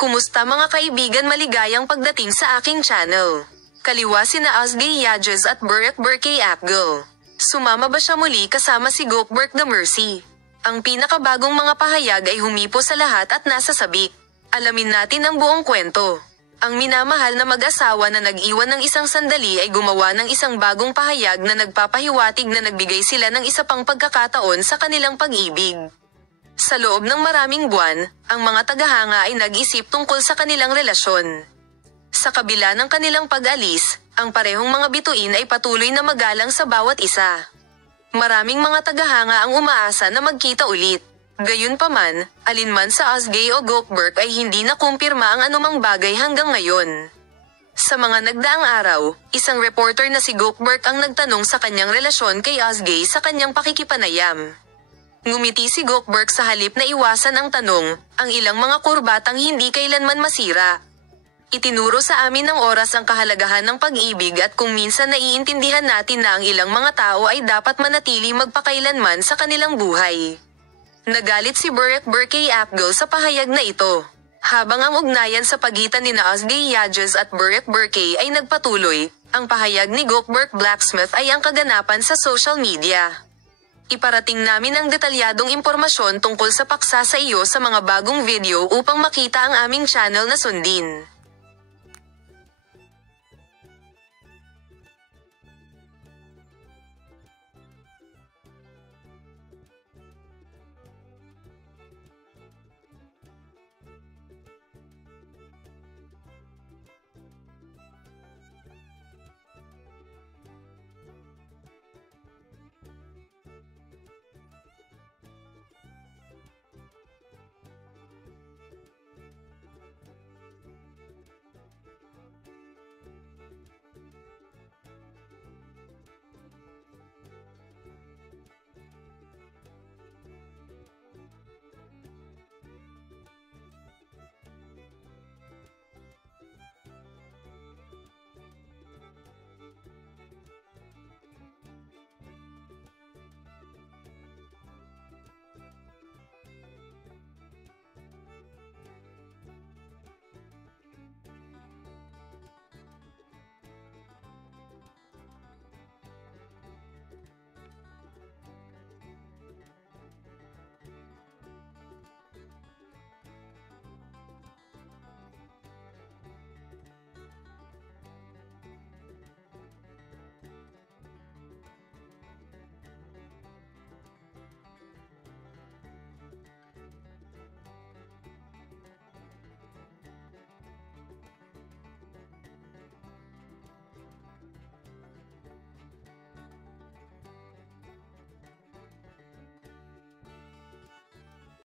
Kumusta mga kaibigan, maligayang pagdating sa aking channel. Kaliwa sina Osgay Yajez at Burek Burkay Apgul. Sumama ba siya muli kasama si Gokberk The Mercy? Ang pinakabagong mga pahayag ay humipo sa lahat at nasa sabik. Alamin natin ang buong kwento. Ang minamahal na mag-asawa na nag-iwan ng isang sandali ay gumawa ng isang bagong pahayag na nagpapahiwatig na nagbigay sila ng isa pang pagkakataon sa kanilang pag-ibig. Sa loob ng maraming buwan, ang mga tagahanga ay nag-isip tungkol sa kanilang relasyon. Sa kabila ng kanilang pag-alis, ang parehong mga bituin ay patuloy na magalang sa bawat isa. Maraming mga tagahanga ang umaasa na magkita ulit. Gayunpaman, alinman sa Osgay o Gokberk ay hindi nakumpirma ang anumang bagay hanggang ngayon. Sa mga nagdaang araw, isang reporter na si Gokberk ang nagtanong sa kanyang relasyon kay Osgay sa kanyang pakikipanayam. Ngumiti si Gokberk sa halip na iwasan ang tanong, ang ilang mga kurbatang hindi kailanman masira. Itinuro sa amin ng oras ang kahalagahan ng pag-ibig at kung minsan naiintindihan natin na ang ilang mga tao ay dapat manatili magpakailanman sa kanilang buhay. Nagalit si Burek Burkay Apgul sa pahayag na ito. Habang ang ugnayan sa pagitan ni Osgay Yajez at Burek Burkay ay nagpatuloy, ang pahayag ni Gokberk Blacksmith ay ang kaganapan sa social media. Iparating namin ang detalyadong impormasyon tungkol sa paksa sa iyo sa mga bagong video upang makita ang aming channel na sundin.